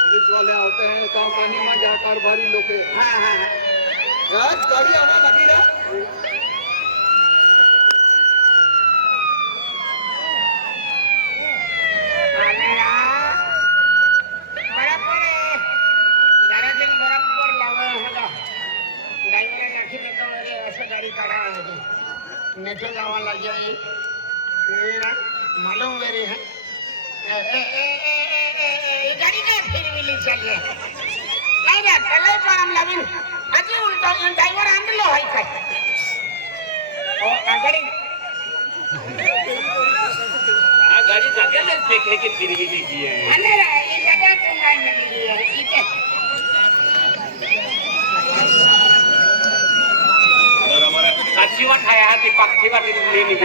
Police वाले आते हैं तो पानी में जाकर भारी लोग हा हा यार गाड़ी आवा लगी ना आले ना. बरोबर आहे. घरातील बरोबर लावलं हे बघ. गाडीला लाठी देतो वगैरे असं गाडी काढा नेतो गावाला जाई ये ना, मालूम वेरी है ही गाडी काय फिरविली चालली आहे? नाही ना त्याला काम लावीन आधी उलट ड्रायव्हर आणलो आहे काय ओ, आ, गाडी हाँ गाड़ी जाके फेंके की फिरवी लीजिए आले रे, ही जगह काय मिळली आहे इथे साची वाट है यहाँ पे पक्षी वाट ले नहीं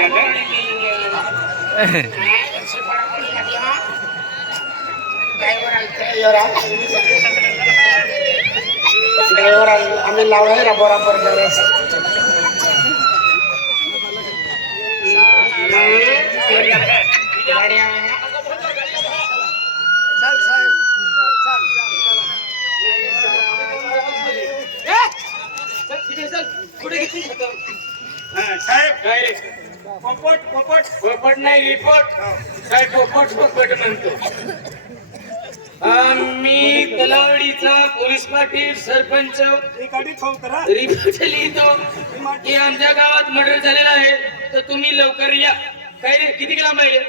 ड्रायव्हर आम्ही लावलाय रा बरोबर गरज साहेब पोपट पोपट पोपट नाही रिपोर्ट साहेब पोपट पोपट म्हणतो मी तलावडीचा पोलीस पाटील सरपंच. रिपोर्ट लिहितो की आमच्या गावात मर्डर झालेला आहे. तर तुम्ही लवकर या. काय रे? किती लांब आहे?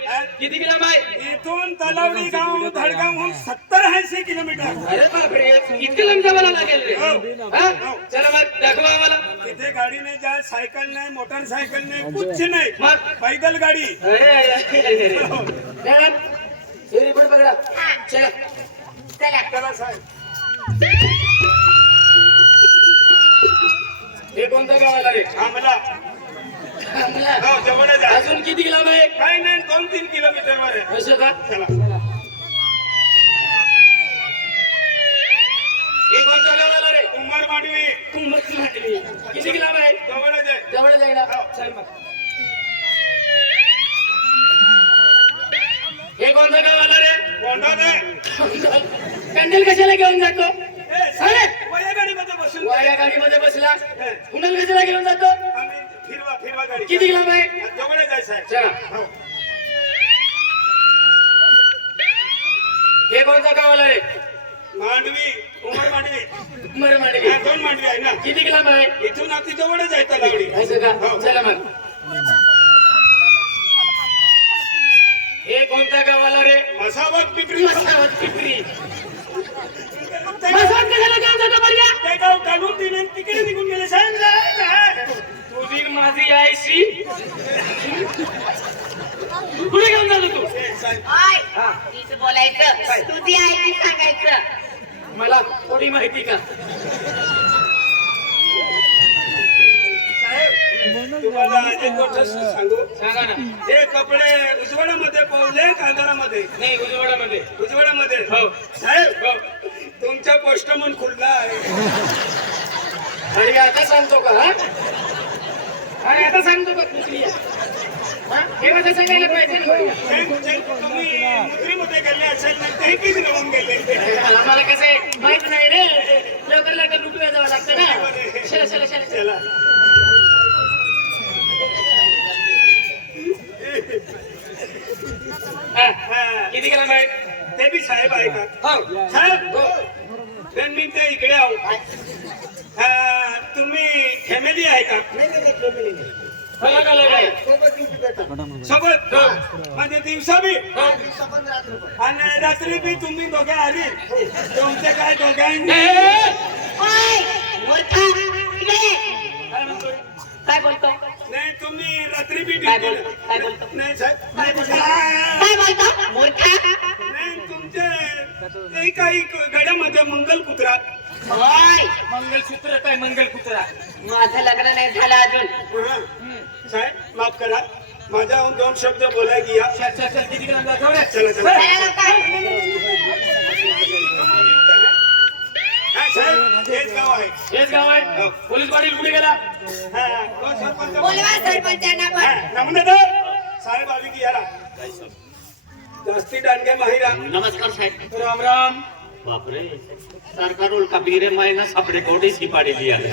किती लांब आहे? इथून तलावडी गाव धडगावहून सत्तर ऐंशी किलोमीटर. अरे बापरे इतकं लांब जावं लागेल रे. हा? चला मग दाखवा आम्हाला. तिथे गाडी नाही जात सायकल नाही मोटरसायकल नाही कुछ नाही. मग? पैदल गाडी. अरे अरे, अरे, अरे. मॅडम, हे. रिपोर्ट चला. साहेब हे कोणतं गाव आला रे आम्हाला हो, जवळच आहे. अजून किती लांब आहे काही नाही दोन तीन किलोमीटर वर आहे. असं का चला. हे कोणतं गाव आला रे मांडवी. मांडवी. किती लांब आहे जवळच आहे जवळ जाईल ना चल मग. हे कोणतं गाव आला रे? कॅन्डल कशाला घेऊन जातो? वया गाडीमध्ये बसला? कुणाला कशाला घेऊन जातो? फिरवा फिरवा गाडी किती लांब आहे? हो. हे कोणतं गाव आला रे? मांडवी उमर मांडवी. मर मांडवी. हा, दोन मांडवी आहे ना. किती लांब आहे? इथून अगदी जवळच आहे तलावडी. असं का हो. चला मग हे कोणता गाव आला रे मसावत पिपरी मसावत पिपरी. मसावत कशाला घेऊन जातो बरं ते गाव काढून दिले आणि तिकडे निघून गेले. साहेब नाही, नाही. तुझी न माझी आयशी कुठे घेऊन जातो तू? ओय नीट बोलायचं. तुझी आई ती सांगायचं. मला थोडी माहिती का? साहेब तुम्हाला एक गोष्ट सांगू? सांगा. ना हे कपडे उजवाडामध्ये पावले कांदारामध्ये नाही उजवाडामध्ये. उजवाडामध्ये. हो. साहेब तुमचा पोस्टमन खुल्ला आहे. आणि आता सांगतो का हा? अरे आता सांगतो का कुठली? हा? हे माझं सांगायला पाहिजे ना तुम्ही नोकरीमध्ये गेले असेल ना ते किती राहून गेले? आम्हाला कसं आहे? माहीत नाही रे. लवकर लवकर लुटूया जावं लागतं ना. चला चला चला चला. चला. हा. हा, किती गेला माहीत? ते बी साहेब आहे का? हो. साहेब! तर मी ते इकडे आहो. हा, तुम्ही फॅमिली आहे का? सोबत म्हणजे दिवसा बी? आणि रात्री बी तुम्ही दोघे आली तुमचे काय दोघांनी. काय बोलतो नाही तुम्ही रात्री बी काय बोलतो नाही साहेब नाही काय बोलतो मूर्खा नाही, ते काही गड्यामध्ये मंगल कुत्रा. ओय मंगलसूत्र काय मंगलसूत्र माझं लग्न नाही झालं अजून. हा. साहेब माफ करा. माझ्याहून दोन शब्द बोलायला या चल चल चल किती गेला दाखव रे चला चला. चला. लवकर. हा, साहेब हेच गाव आहे. हेच गाव आहे? पोलीस पाटील कुठे गेला? हा, तो सरपंच? बोलवा सरपंचांना हा, पण नमूने दे. साहेब आली की याला जास्ती डांगे माहिरा नमस्कार साहेब राम राम बापरे सरकार उलका बिरे महिना सापडे कोटी सी पाडेली आहे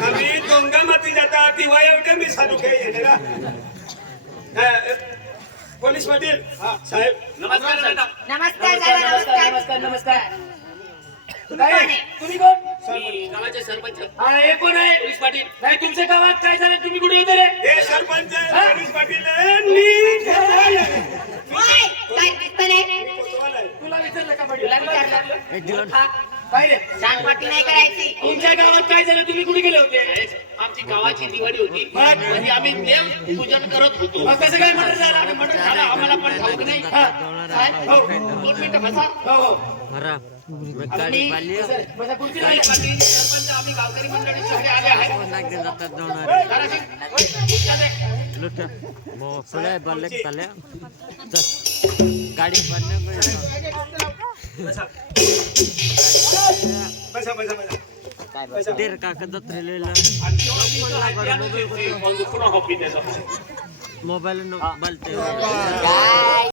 आम्ही गंगा माती जाता दिवा एवढे मी साधू खेळ हा, पोलीस पाटील हा साहेब नमस्कार साहेब नमस्कार नमस्कार नमस्कार नमस्कार काय तुम्ही कोण मी गावाचे सरपंच हा हे कोण आहे पोलीस पाटील नाही तुमच्या गावात काय झालं तुम्ही कुठे होते रे हे सरपंच पोलीस पाटील मी कोतवाल आहे. होय, काय दिसतं नाही कोतवाल आहे. तुला विचारलं का पाटील तुला हा, सांगपाटी नाही करायची. तुमच्या गावात काय झालं? तुम्ही कुठे गेले होते? आमची गावाची दिवाळी होती. म्हणजे आम्ही देव पूजन करत होतो. मग कसं काय झालं? आणि झालं आम्हाला पण ठाऊक नाही. हा. साहेब, हो, दोन मिनिटं बसा. हो हो. आम्ही बसा खुर्ची साहेब, लावा. पाटील, सरपंच, आम्ही गावकरी मंडळी सगळे आले आहेत. जराशी, खुर्च्या द्या. गाडी देर कागदात राहिलेलं आणि पुन्हा हॉपी द्यायचा मोबाईल बलते